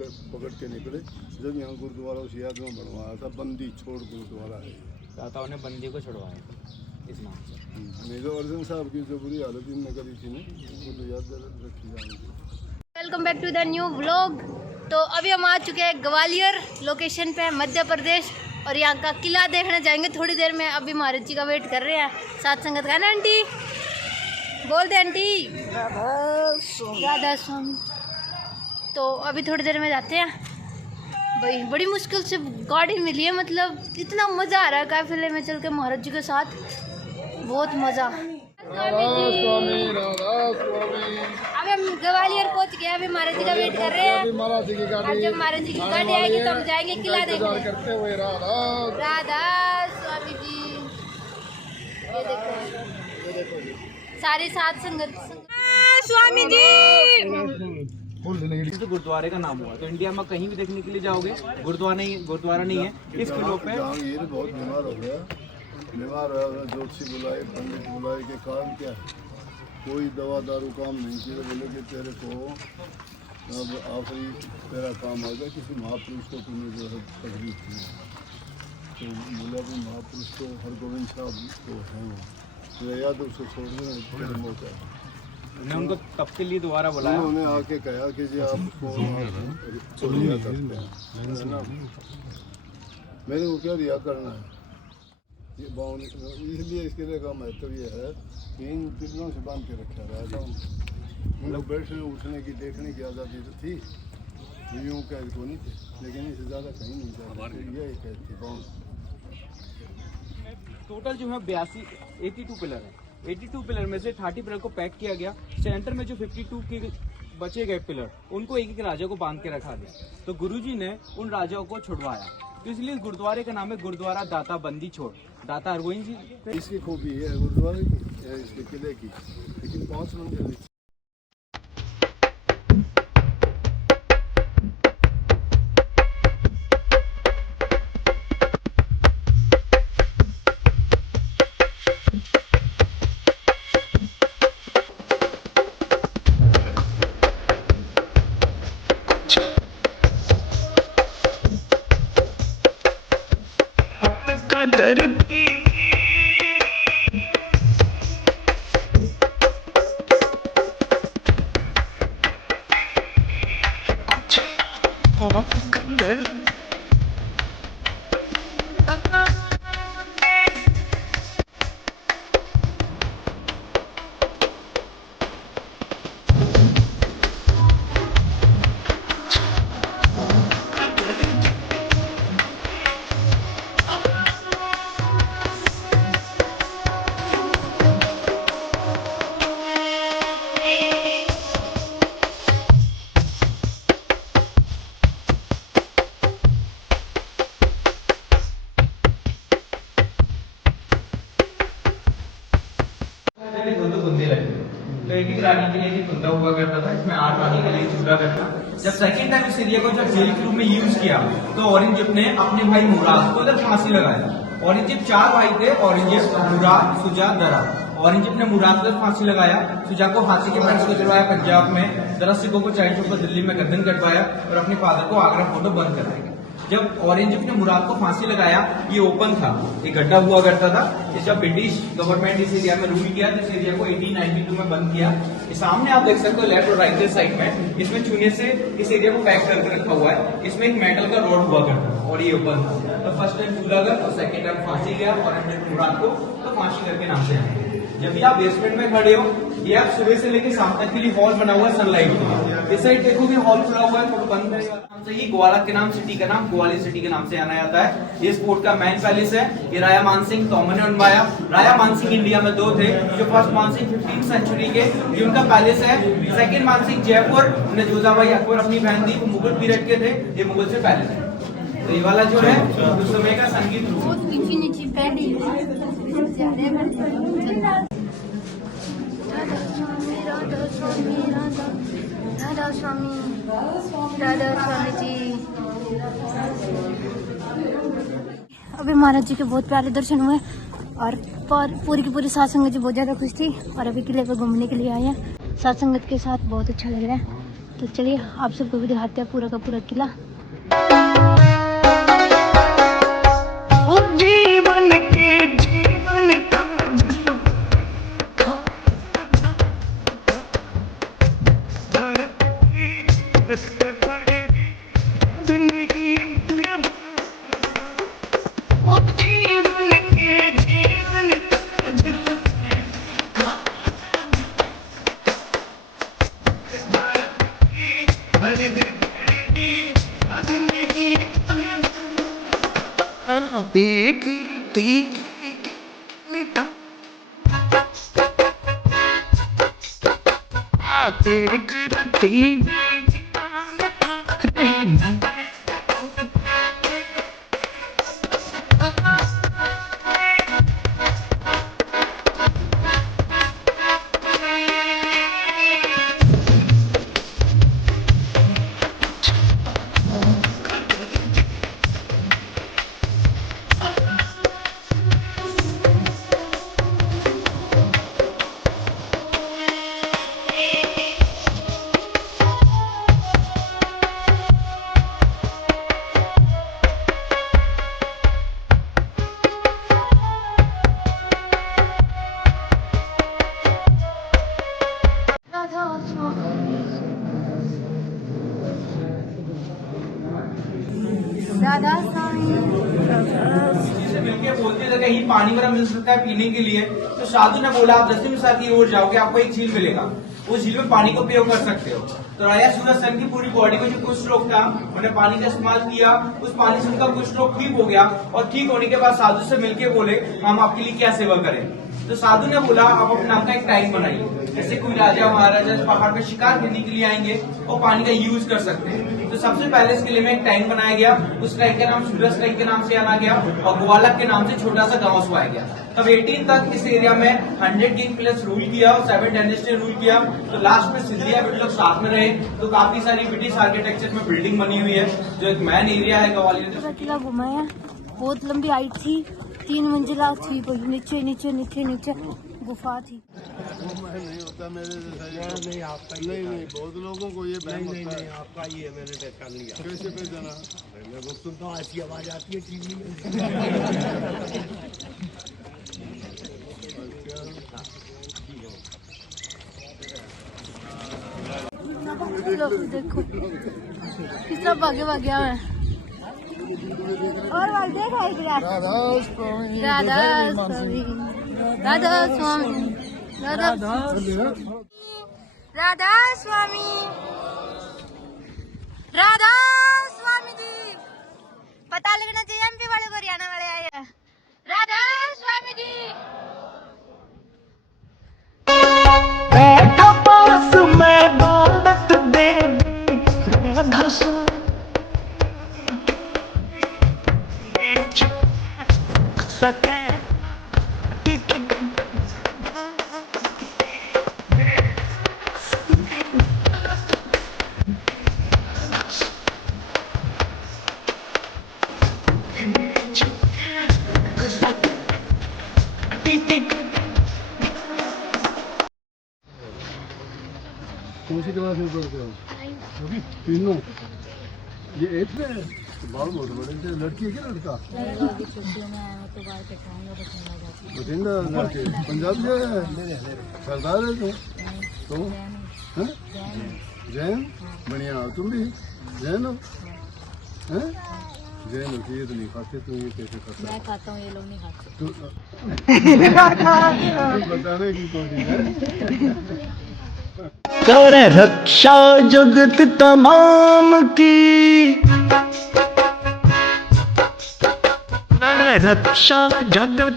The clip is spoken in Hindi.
पकड़ के निकले। जब यहाँ गुरुद्वारा उस याद में बनवाया था, बंदी छोड़ गुरुद्वारा है। दाताओं ने बंदी को छुड़वाया इस नाम से। मेजर अर्जुन साहब की जो बुरी हालत इनने करी थी ना, वो तो याद रखी जाएगी। Welcome back to the new vlog. तो अभी हम आ चुके हैं ग्वालियर लोकेशन पे, मध्य प्रदेश, और यहाँ का किला देखने जाएंगे थोड़ी देर में। अभी महाराज जी का वेट कर रहे हैं साथ संगत का ना। आंटी बोल दे, आंटी राधा स्वामी। तो अभी थोड़ी देर में जाते हैं भाई। बड़ी मुश्किल से गाड़ी मिली है, मतलब इतना मज़ा आ रहा है काफिले में चल के महाराज जी के साथ, बहुत मज़ा। अभी हम ग्वालियर पहुंच गए, अभी महाराज जी का वेट कर रहे हैं। और जब महाराज जी की गाड़ी आएगी तो हम जाएंगे किला देखने। करते हुए राधा स्वामी जी, ये देखो सारी साथ संगत। स्वामी जी तो गुरुद्वारे का नाम हुआ, तो इंडिया में कहीं भी देखने के लिए जाओगे गुरुद्वारा नहीं है। इस किलो पे जहांगीर बहुत बीमार हो गया, ज्योतिषी बुलाए, पंडित बुलाए के कारण क्या है, कोई दवा दारू काम नहीं किया। बोले कि तेरे को अब आखिरी तेरा काम आ गया, किसी महापुरुष को तुम्हें जो है तकलीफ थी। तो बोला कि महापुरुष तो हरगोविंद साहब तो हैं, तो याद उसको छोड़ देना मौका। मैं उनको तब के लिए दोबारा बुलाया। उन्होंने आके कहा कि जी आपको रिया करते हैं ना, मेरे को क्या रिया करना है। ये बाउंड इसलिए इसके लिए का महत्व ये है कि इन पिलरों से बांध के रखा रहता हूँ। लोग बैठने उठने की देखने की आज़ादी तो थी, यूँ कैद को नहीं थे, लेकिन इससे ज़्यादा कहीं नहीं था। ये कैद थी बाउंड। टोटल जो है 82 पिलर है। 82 पिलर में से 30 पिलर को पैक किया गया। सेंटर में जो 52 के बचे गए पिलर, उनको एक एक राजा को बांध के रखा गया। तो गुरुजी ने उन राजाओं को छुड़वाया, तो इसलिए इस गुरुद्वारे का नाम है गुरुद्वारा दाता बंदी छोड़। दाता हरगोविंद जी इसकी खूबी है गुरुद्वारे की, इसके किले की, लेकिन 5 मंजिल तो एक ही रानी के लिए कुंदा हुआ करता था, इसमें 8 रानी के लिए चूड़ा करता। जब सेकंड टाइम इस एरिया को जब जेल के रूप में यूज किया, तो औरंगजेब ने अपने भाई मुराद को इधर फांसी लगाया। औरंगजेब 4 भाई थे, औरंगजेब, मुराद, सुजा, दरा। औरंगजेब ने मुराद को फांसी लगाया, सुजा को फांसी के पैर को चढ़वाया पंजाब में, दरा सिखों को चाइल्ड को दिल्ली में गर्दन कटवाया और अपने फादर को आगरा फोटो बंद कराया। जब औरंगजेब ने मुराद को फांसी लगाया, ये ओपन था, ये गड्ढा हुआ करता था। इस जब ब्रिटिश गवर्नमेंट इस एरिया में रूल किया, तो इस एरिया को 1892 में बंद किया। ये सामने आप देख सकते हो लेफ्ट और राइट साइड में, इसमें चूने से इस एरिया को पैक करके रखा हुआ है। इसमें एक मेटल का रोड हुआ करता और ये ओपन था। तो फर्स्ट टाइम चूल्हा गया और सेकेंड टाइम फांसी गया और मुराद को तो फांसी करके नाम से आए। जब भी आप बेसमेंट में खड़े हो, ये आप सुबह से लेकर शाम तक के लिए हॉल बना हुआ है सनलाइट में। इस साइड देखोगे हॉल खुला हुआ है, थोड़ा बंद है। ही ग्वालियर के नाम सिटी का नाम ग्वालियर सिटी के नाम से जाना जाता है। ये स्पोर्ट का मेन पैलेस है। ये राजा मानसिंह तोमर ने बनवाया। राजा मानसिंह इंडिया में 2 थे। जो फर्स्ट मानसिंह 15th सेंचुरी के, ये उनका पैलेस है। सेकंड मानसिंह जयपुर, उन्हें जोधाबाई अकबर अपनी बहन थी, वो मुगल पीरियड के थे। ये मुगल से पैलेस है। तो ये वाला जो है उस समय का संगीत रूप। राधा स्वामी जी। अभी महाराज जी के बहुत प्यारे दर्शन हुए और पूरी की पूरी साथ संगत जी बहुत ज़्यादा खुश थी। और अभी किले पर घूमने के लिए आए हैं साथ संगत के साथ, बहुत अच्छा लग रहा है। तो चलिए आप सबको भी दिखाते हैं पूरा का पूरा किला। जीवन के जीवन का राधा स्वामी से मिलके बोलते थे कहीं पानी वगैरह मिल सकता है पीने के लिए, तो साधु ने बोला आप 10वीं साल की ओर जाओगे, आपको एक झील मिलेगा, उस झील में पानी को प्रयोग कर सकते हो। तो राजा सूरज सेन की पूरी बॉडी में जो कुछ रोग था उन्होंने पानी का इस्तेमाल किया, उस पानी से उनका कुछ रोग ठीक हो गया और ठीक होने के बाद साधु से मिलके बोले हम आपके लिए क्या सेवा करें। तो साधु ने बोला आप अपने नाम का एक टैंक बनाइए, जैसे कोई राजा महाराजा इस पहाड़ पे शिकार करने के लिए आएंगे और पानी का यूज कर सकते हैं। तो सबसे पहले इसके लिए में एक टैंक बनाया गया, उस टैंक का नाम सूरज टैंक के नाम से आना गया और ग्वालक के नाम से छोटा सा गांव उसवाया गया। तब 18 तक इस एरिया में 100 किंग प्लस रूल किया और 7 डायनेस्टी रूल किया। तो लास्ट में सिंधिया ब्रिटिश लोग साथ में रहे, तो काफी सारी ब्रिटिश आर्किटेक्चर में बिल्डिंग बनी हुई है, जो एक मेन एरिया है ग्वालियर। किला घुमाया, बहुत लंबी हाइट थी, 3 मंजिला थी, नीचे नीचे नीचे नीचे गुफा थी। नहीं होता मेरे जैसा, नहीं आपका नहीं बहुत लोगों को ये बहम होता है। आपका ही है, मैंने पहचान लिया। कैसे पहचाना? मैं वो सुनता हूँ, ऐसी आवाज आती है टीवी में। देखो कितना भागे भागे है और भाग देखा है क्या? राधा स्वामी राधा स्वामी राधा स्वामी राधा राधा स्वामी राधा स्वामी जी, पता लगना चाहिए एमपी वाले को, हरियाणा वाले आए हैं। राधा स्वामी जी बैठा पास में दौलत देवी राधा सके कौन सी क्लास में पढ़ते हो? अभी तीनों। ये 8th में है? बाल बहुत बड़े थे। लड़की है क्या लड़का? बठिंडा लड़के पंजाब से है, सरदार है तो हैं? जैन बढ़िया। तुम भी जैन हो? हैं? जैन हो ये तो नहीं खाते, तुम ये कैसे खाता? मैं खाता हूँ, ये लोग नहीं खाते। तो बताने की कोशिश है। करे रक्षा जगत तमाम की, करे रक्षा जगत